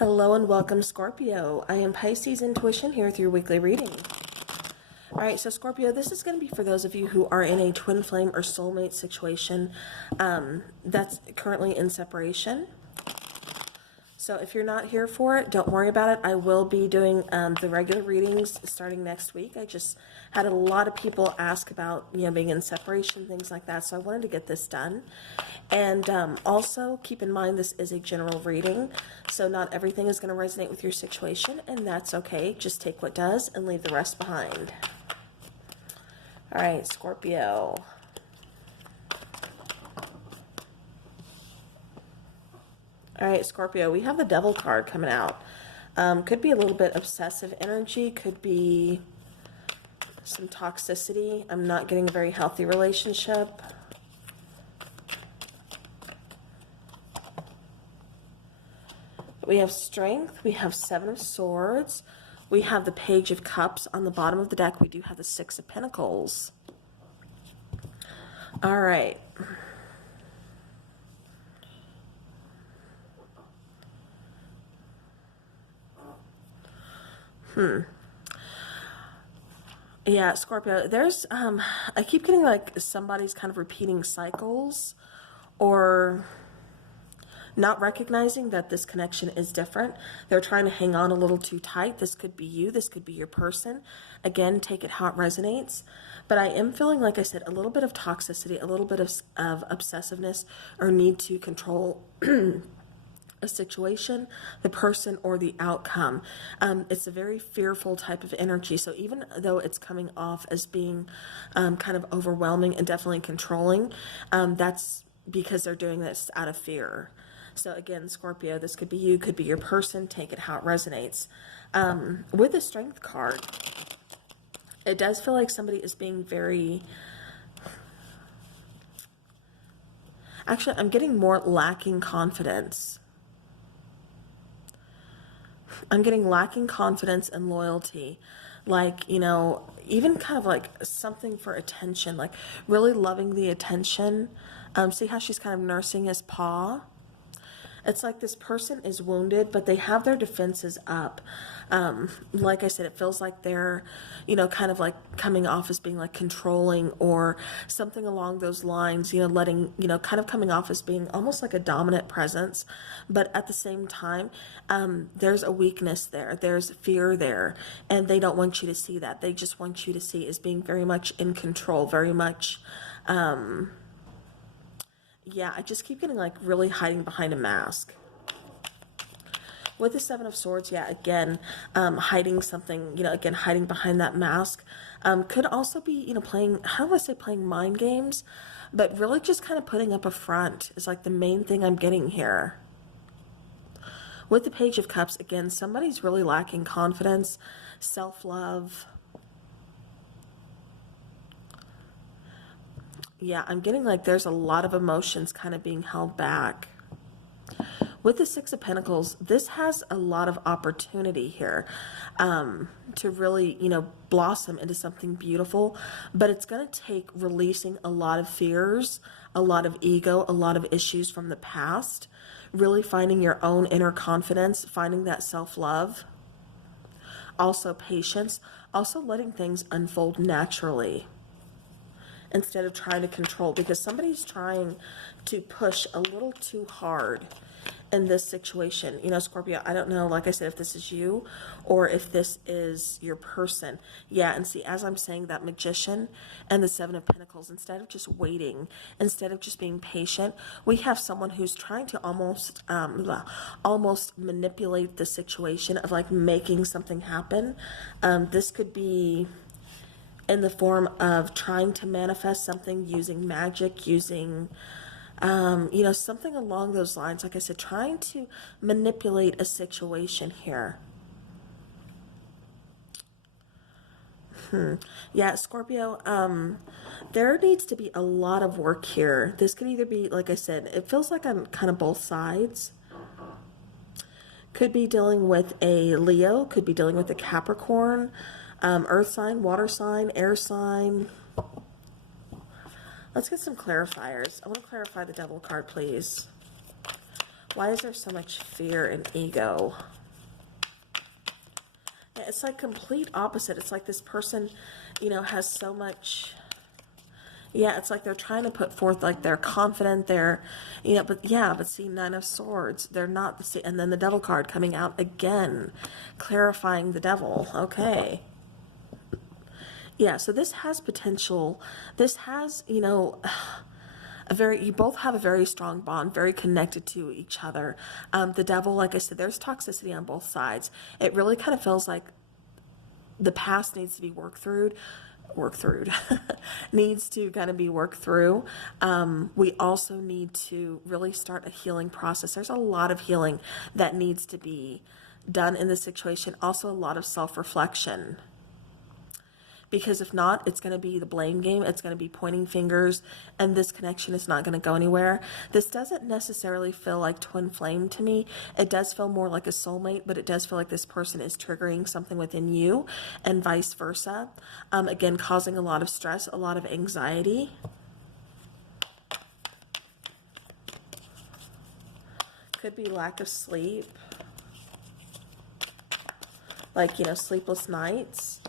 Hello and welcome, Scorpio. I am Piscesintuition here with your weekly reading. All right, so Scorpio, this is going to be for those of you who are in a twin flame or soulmate situation that's currently in separation. So if you're not here for it, don't worry about it. I will be doing the regular readings starting next week. I just had a lot of people ask about, being in separation, things like that. So I wanted to get this done. And also keep in mind, this is a general reading. So not everything is going to resonate with your situation, and that's okay. Just take what does and leave the rest behind. All right, Scorpio. All right, Scorpio, we have the Devil card coming out. Could be a little bit obsessive energy. Could be some toxicity. I'm not getting a very healthy relationship. We have Strength. We have Seven of Swords. We have the Page of Cups. On the bottom of the deck, we do have the Six of Pentacles. All right. Yeah, Scorpio, there's, I keep getting like somebody's kind of repeating cycles or not recognizing that this connection is different. They're trying to hang on a little too tight. This could be you. This could be your person. Again, take it how it resonates. But I am feeling, like I said, a little bit of toxicity, a little bit of obsessiveness or need to control a situation, the person, or the outcome. It's a very fearful type of energy. So even though it's coming off as being kind of overwhelming and definitely controlling, that's because they're doing this out of fear. So again, Scorpio, this could be you, could be your person. Take it how it resonates. With the Strength card, it does feel like somebody is being very... Actually, I'm getting more lacking confidence. I'm getting lacking confidence and loyalty. Like, even kind of like something for attention, like really loving the attention. See how she's kind of nursing his paw? It's like this person is wounded, but they have their defenses up. Like I said, it feels like they're, kind of like coming off as being like controlling or something along those lines, letting, kind of coming off as being almost like a dominant presence. But at the same time, there's a weakness there. There's fear there. And they don't want you to see that. They just want you to see as being very much in control, very much, yeah, I just keep getting like really hiding behind a mask. With the Seven of Swords, yeah, again, hiding something, again, hiding behind that mask. Could also be, playing, how do I say, playing mind games, but really just kind of putting up a front is like the main thing I'm getting here. With the Page of Cups, again, somebody's really lacking confidence, self-love. Yeah, I'm getting like there's a lot of emotions kind of being held back. With the Six of Pentacles, this has a lot of opportunity here to really, blossom into something beautiful. But it's going to take releasing a lot of fears, a lot of ego, a lot of issues from the past. Really finding your own inner confidence, finding that self-love. Also patience. Also letting things unfold naturally, instead of trying to control, because somebody's trying to push a little too hard in this situation. Scorpio, I don't know, like I said, if this is you or if this is your person. Yeah, and see, as I'm saying that Magician and the Seven of Pentacles, instead of just waiting, instead of just being patient, we have someone who's trying to almost manipulate the situation of like making something happen. This could be in the form of trying to manifest something using magic, using, something along those lines. Like I said, trying to manipulate a situation here. Yeah, Scorpio, there needs to be a lot of work here. This could either be, like I said, it feels like I'm kind of both sides. Could be dealing with a Leo, could be dealing with a Capricorn, earth sign, water sign, air sign. Let's get some clarifiers. I want to clarify the Devil card, please. Why is there so much fear and ego? It's like complete opposite. It's like this person, you know, has so much, yeah, it's like they're trying to put forth, like they're confident, they're, you know, but yeah, but see, Nine of Swords, they're not the same. And then the Devil card coming out again, clarifying the Devil. Okay. Yeah, so this has potential. This has, you know, you both have a very strong bond, very connected to each other. The Devil, like I said, there's toxicity on both sides. It really kind of feels like the past needs to be worked through, needs to kind of be worked through. We also need to really start a healing process. There's a lot of healing that needs to be done in this situation. Also a lot of self-reflection. Because if not, it's going to be the blame game. It's going to be pointing fingers, and this connection is not going to go anywhere. This doesn't necessarily feel like twin flame to me. It does feel more like a soulmate, but it does feel like this person is triggering something within you, and vice versa. Again, causing a lot of stress, a lot of anxiety. Could be lack of sleep. Like, you know, sleepless nights.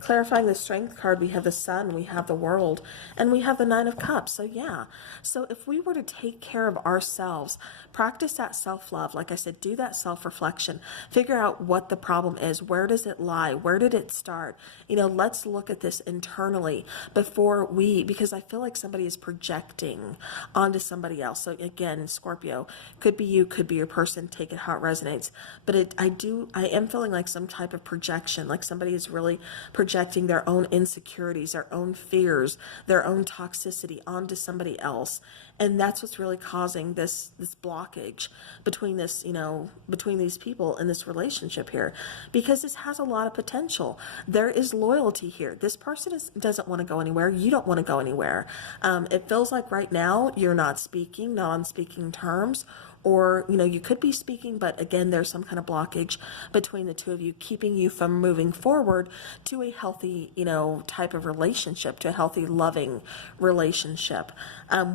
Clarifying the Strength card, we have the Sun, we have the World, and we have the Nine of Cups. So yeah, so if we were to take care of ourselves, practice that self-love, like I said, do that self-reflection, figure out what the problem is, where does it lie, where did it start? You know, let's look at this internally before we, because I feel like somebody is projecting onto somebody else. So again, Scorpio, could be you, could be your person, take it how it resonates. But I am feeling like some type of projection, like somebody is really projecting their own insecurities, their own fears, their own toxicity onto somebody else. And that's what's really causing this blockage between this, you know, between these people in this relationship here, because this has a lot of potential. There is loyalty here. This person doesn't want to go anywhere. You don't want to go anywhere. It feels like right now you're not speaking, not on speaking terms, or, you know, you could be speaking, but again, there's some kind of blockage between the two of you, keeping you from moving forward to a healthy, you know, type of relationship, to a healthy, loving relationship.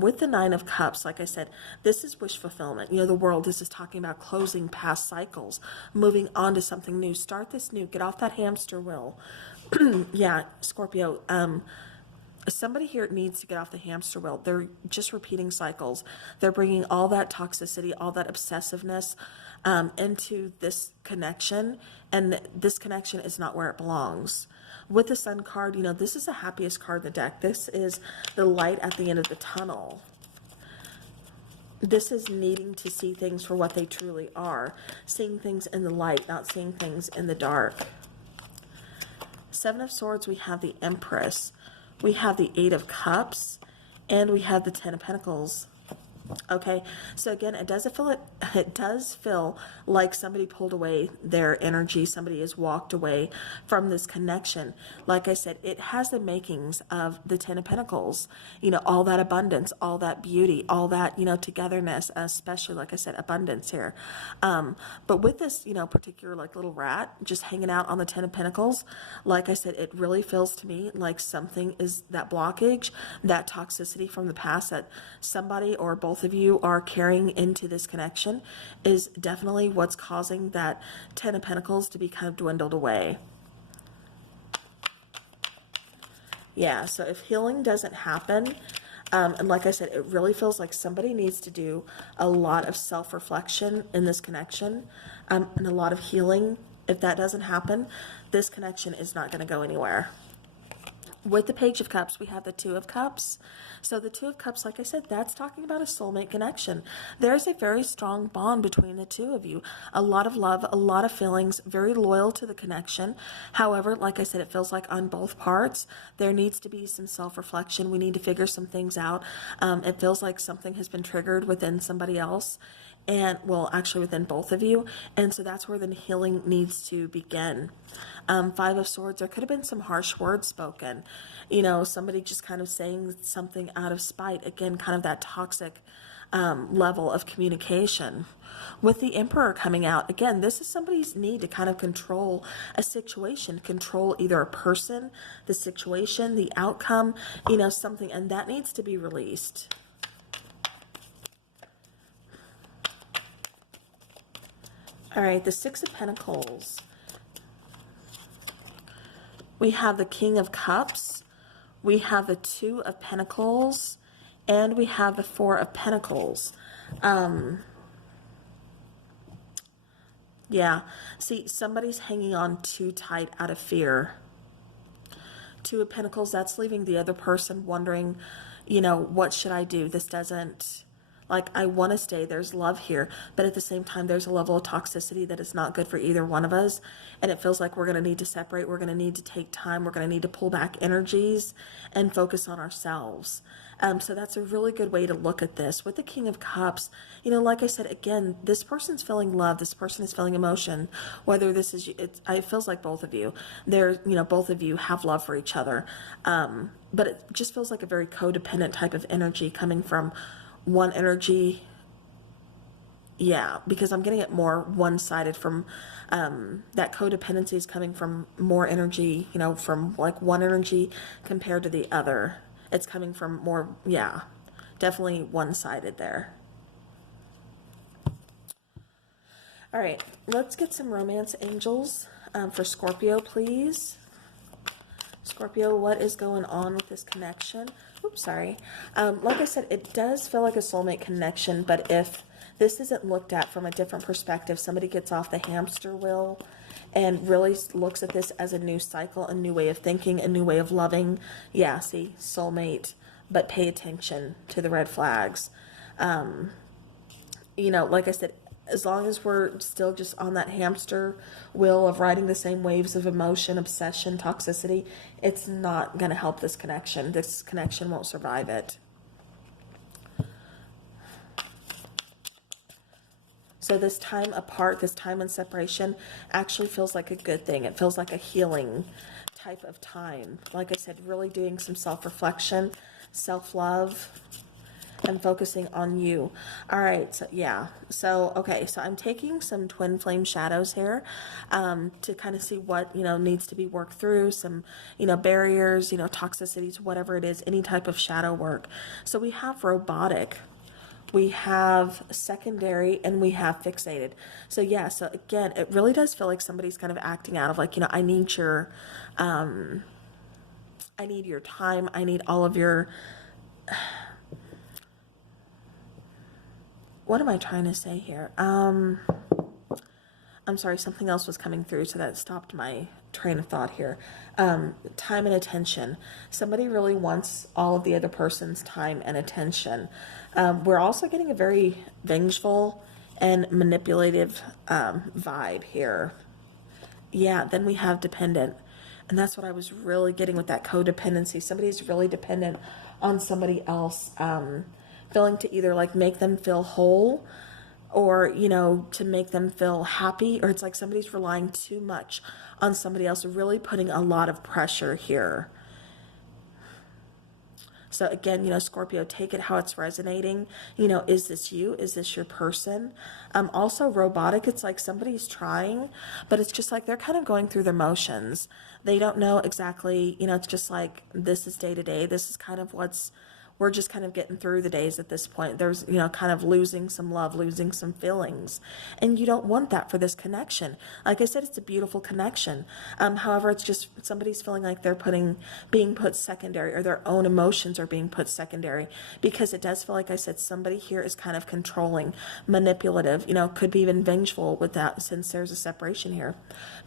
With the Nine of Cups, like I said, this is wish fulfillment. You know, the World, this is talking about closing past cycles, moving on to something new, start this new, get off that hamster wheel. Yeah, Scorpio, somebody here needs to get off the hamster wheel. They're just repeating cycles. They're bringing all that toxicity, all that obsessiveness into this connection, and this connection is not where it belongs. With the Sun card, you know, this is the happiest card in the deck. This is the light at the end of the tunnel. This is needing to see things for what they truly are, seeing things in the light, not seeing things in the dark. Seven of Swords, we have the Empress. We have the Eight of Cups, and we have the Ten of Pentacles. Okay, so again, it does feel like somebody pulled away their energy. Somebody has walked away from this connection. Like I said, it has the makings of the Ten of Pentacles. You know, all that abundance, all that beauty, all that, you know, togetherness, especially, like I said, abundance here. But with this, you know, particular like little rat just hanging out on the Ten of Pentacles, like I said, it really feels to me like something is that blockage, that toxicity from the past that somebody or both of you are carrying into this connection is definitely what's causing that Ten of Pentacles to be kind of dwindled away. Yeah, so if healing doesn't happen, and like I said, it really feels like somebody needs to do a lot of self-reflection in this connection, and a lot of healing. If that doesn't happen, this connection is not going to go anywhere. With the Page of Cups, we have the Two of Cups. So the Two of Cups, like I said, that's talking about a soulmate connection. There's a very strong bond between the two of you. A lot of love, a lot of feelings, very loyal to the connection. However, like I said, it feels like on both parts, there needs to be some self-reflection. We need to figure some things out. It feels like something has been triggered within somebody else. And well, actually within both of you, and so that's where the healing needs to begin. Five of Swords, there could have been some harsh words spoken, you know, somebody just kind of saying something out of spite. Again, kind of that toxic level of communication. With the Emperor coming out, again, this is somebody's need to kind of control a situation, control either a person, the situation, the outcome, you know, something, and that needs to be released. All right, the Six of Pentacles. We have the King of Cups. We have the Two of Pentacles. And we have the Four of Pentacles. Yeah. See, somebody's hanging on too tight out of fear. Two of Pentacles, that's leaving the other person wondering, you know, what should I do? This doesn't, like, I want to stay. There's love here. But at the same time, there's a level of toxicity that is not good for either one of us. And it feels like we're going to need to separate. We're going to need to take time. We're going to need to pull back energies and focus on ourselves. So that's a really good way to look at this. With the King of Cups, you know, like I said, again, this person's feeling love. This person is feeling emotion. Whether this is, it feels like both of you. They're, you know, both of you have love for each other. But it just feels like a very codependent type of energy coming from one energy. Yeah, because I'm getting it more one-sided from that codependency is coming from more energy, you know, from like one energy compared to the other. It's coming from more, yeah, definitely one-sided there. All right, let's get some romance angels for Scorpio, please. Scorpio, what is going on with this connection? Oops, sorry. Like I said, it does feel like a soulmate connection, but if this isn't looked at from a different perspective, somebody gets off the hamster wheel and really looks at this as a new cycle, a new way of thinking, a new way of loving. Yeah, see, soulmate, but pay attention to the red flags. You know, like I said, as long as we're still just on that hamster wheel of riding the same waves of emotion, obsession, toxicity, it's not going to help this connection. This connection won't survive it. So this time apart, this time in separation actually feels like a good thing. It feels like a healing type of time. Like I said, really doing some self-reflection, self-love, and focusing on you. All right, so yeah. So, okay, so I'm taking some twin flame shadows here to kind of see what, you know, needs to be worked through, some, you know, barriers, you know, toxicities, whatever it is, any type of shadow work. So we have robotic, we have secondary, and we have fixated. So yeah, so again, it really does feel like somebody's kind of acting out of like, you know, I need your time, I need all of your, what am I trying to say here? I'm sorry, something else was coming through, so that stopped my train of thought here. Time and attention. Somebody really wants all of the other person's time and attention. We're also getting a very vengeful and manipulative vibe here. Yeah, then we have dependent. And that's what I was really getting with that codependency. Somebody's really dependent on somebody else, feeling to either like make them feel whole or, you know, to make them feel happy, or it's like somebody's relying too much on somebody else, really putting a lot of pressure here. So again, you know, Scorpio, take it how it's resonating. You know, is this you? Is this your person? Also robotic, it's like somebody's trying, but it's just like they're kind of going through the motions. They don't know exactly, you know, it's just like this is day to day. This is kind of we're just kind of getting through the days at this point. There's, you know, kind of losing some love, losing some feelings. And you don't want that for this connection. Like I said, it's a beautiful connection. However, it's just somebody's feeling like they're being put secondary, or their own emotions are being put secondary, because it does feel like I said, somebody here is kind of controlling, manipulative, you know, could be even vengeful with that since there's a separation here.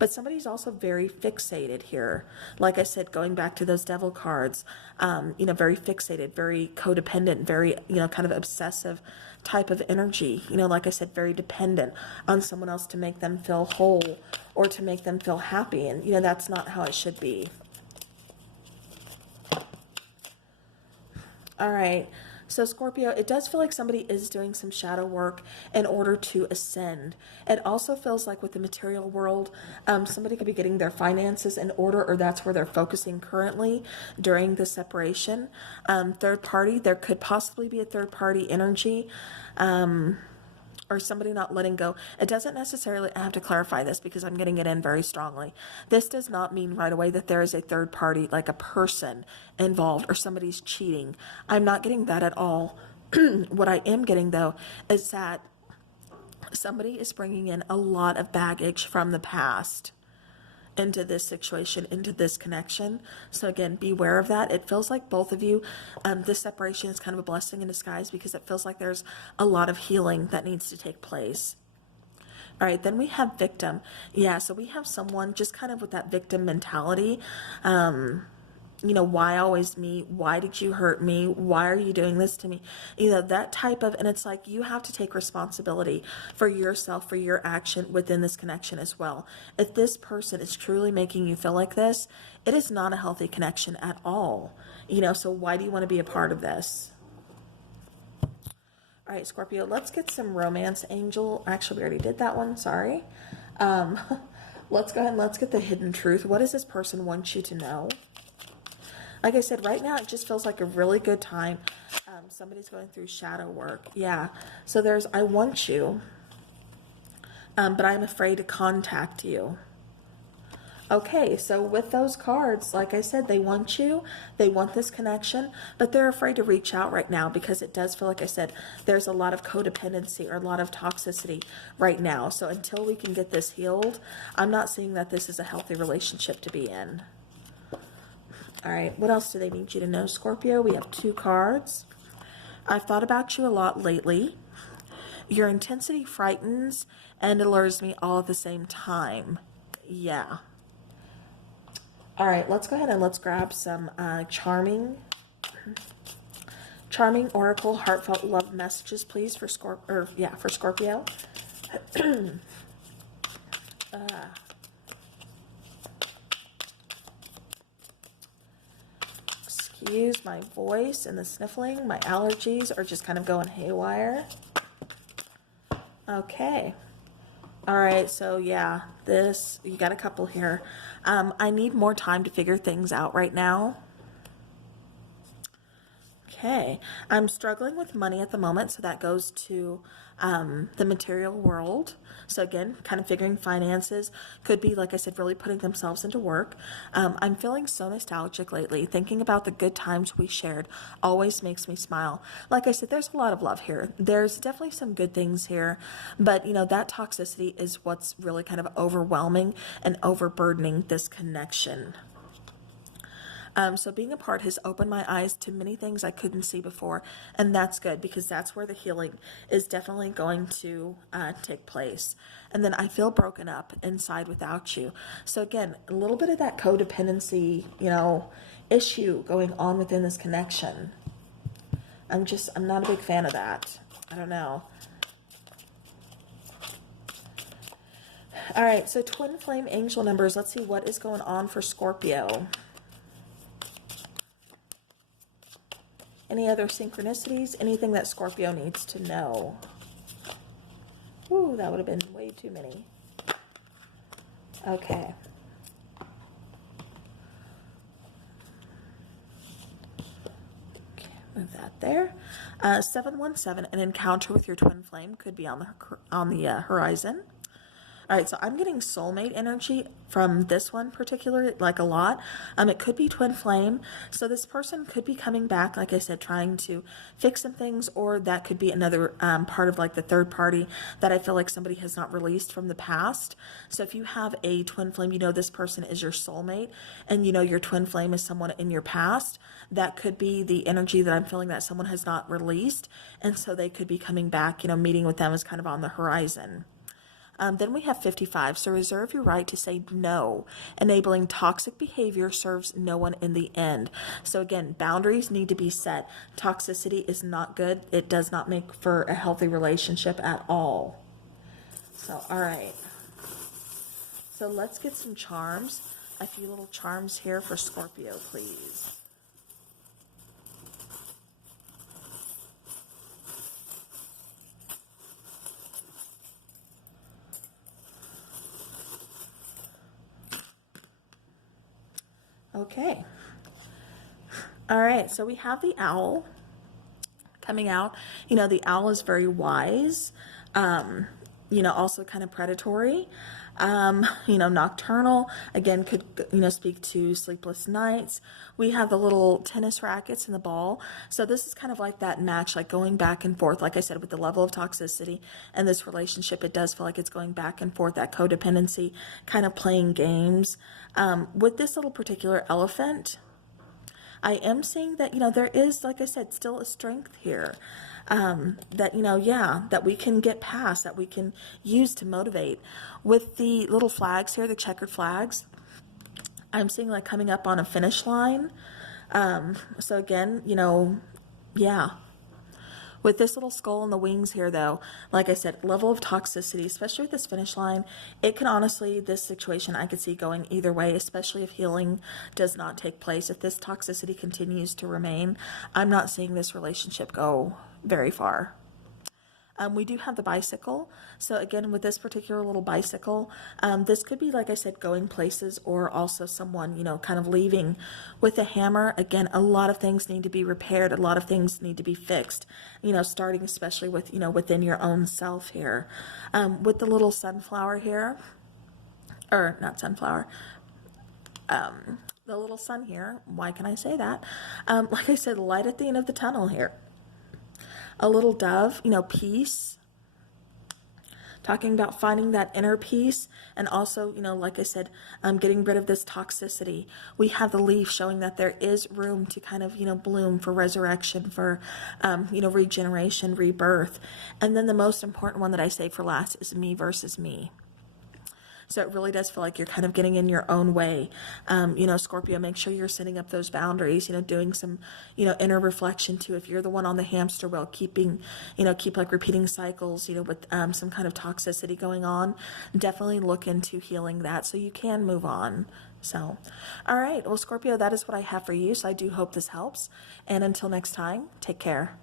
But somebody's also very fixated here. Like I said, going back to those devil cards, you know, very fixated, very codependent, very, you know, kind of obsessive type of energy. You know, like I said, very dependent on someone else to make them feel whole or to make them feel happy. And, you know, that's not how it should be. All right. So Scorpio, it does feel like somebody is doing some shadow work in order to ascend. It also feels like with the material world, somebody could be getting their finances in order, or that's where they're focusing currently during the separation. Third party, there could possibly be a third party energy. Or somebody not letting go. It doesn't necessarily, I have to clarify this because I'm getting it in very strongly. This does not mean right away that there is a third party, like a person involved or somebody's cheating. I'm not getting that at all. What I am getting though is that Somebody is bringing in a lot of baggage from the past into this situation, into this connection. So again, beware of that. It feels like both of you, this separation is kind of a blessing in disguise because it feels like there's a lot of healing that needs to take place. All right, then we have victim. Yeah, so we have someone just kind of with that victim mentality. You know, why always me? Why did you hurt me? Why are you doing this to me? You know, that type of, and it's like you have to take responsibility for yourself, for your action within this connection as well. If this person is truly making you feel like this, it is not a healthy connection at all. You know, so why do you want to be a part of this? All right, Scorpio, let's get some romance angel. Actually, we already did that one. Sorry. Let's go ahead and let's get the hidden truth. What does this person want you to know? Like I said, right now, it just feels like a really good time. Somebody's going through shadow work. Yeah. So there's, I want you, but I'm afraid to contact you. Okay, so with those cards, like I said, they want you, they want this connection, but they're afraid to reach out right now because it does feel like I said, there's a lot of codependency or a lot of toxicity right now. So until we can get this healed, I'm not seeing that this is a healthy relationship to be in. All right, what else do they need you to know, Scorpio? We have 2 cards. I've thought about you a lot lately. Your intensity frightens and allures me all at the same time. Yeah. All right, let's go ahead and let's grab some charming oracle heartfelt love messages, please, for Scorpio. Excuse my voice and the sniffling. My allergies are just kind of going haywire. Okay. All right, so yeah, you got a couple here. I need more time to figure things out right now. Okay, I'm struggling with money at the moment, so that goes to the material world. So again, kind of figuring finances. Could be, like I said, really putting themselves into work. I'm feeling so nostalgic lately. Thinking about the good times we shared always makes me smile. Like I said, there's a lot of love here. There's definitely some good things here. But, you know, that toxicity is what's really kind of overwhelming and overburdening this connection. So being apart has opened my eyes to many things I couldn't see before, and that's good because that's where the healing is definitely going to take place. And then I feel broken up inside without you. So again, a little bit of that codependency, you know, issue going on within this connection. I'm not a big fan of that. I don't know. All right, so twin flame angel numbers. Let's see what is going on for Scorpio. Any other synchronicities? Anything that Scorpio needs to know? Ooh, that would have been way too many. Okay. Okay, move that there. 717, an encounter with your twin flame could be on the horizon. All right, so I'm getting soulmate energy from this one particular, like a lot. It could be twin flame. So this person could be coming back, like I said, trying to fix some things, or that could be another part of like the third party that I feel like somebody has not released from the past. So if you have a twin flame, you know this person is your soulmate, and you know your twin flame is someone in your past. That could be the energy that I'm feeling that someone has not released, and so they could be coming back, you know, meeting with them is kind of on the horizon. Then we have 55, so reserve your right to say no. Enabling toxic behavior serves no one in the end. So again, boundaries need to be set. Toxicity is not good. It does not make for a healthy relationship at all. So, all right. So let's get some charms. A few little charms here for Scorpio, please. Okay. All right, so we have the owl coming out. You know, the owl is very wise. Also kind of predatory, nocturnal, again, could, speak to sleepless nights. We have the little tennis rackets and the ball. So this is kind of like that match, like going back and forth. Like I said, with the level of toxicity and this relationship, it does feel like it's going back and forth, that codependency, kind of playing games. With this little particular elephant, I am seeing that, there is, like I said, still a strength here. That we can get past, that we can use to motivate. With the little flags here, the checkered flags, I'm seeing like coming up on a finish line. So again, with this little skull and the wings here, though, like I said, level of toxicity, especially with this finish line, it can honestly, this situation I could see going either way, especially if healing does not take place. If this toxicity continues to remain, I'm not seeing this relationship go very far. We do have the bicycle. So again, with this particular little bicycle, this could be, like I said, going places, or also someone, kind of leaving. With the hammer, again, a lot of things need to be repaired. A lot of things need to be fixed, starting especially with, within your own self here. With the little sunflower here, or not sunflower, the little sun here, why can I say that? Like I said, light at the end of the tunnel here. A little dove, peace, talking about finding that inner peace, and also, like I said, getting rid of this toxicity. We have the leaf showing that there is room to kind of, bloom for resurrection, for, regeneration, rebirth. And then the most important one that I say for last is me versus me. So it really does feel like you're kind of getting in your own way. Scorpio, make sure you're setting up those boundaries, doing some, inner reflection too. If you're the one on the hamster wheel, keep like repeating cycles, with some kind of toxicity going on, definitely look into healing that so you can move on. So, all right. Well, Scorpio, that is what I have for you. So I do hope this helps. And until next time, take care.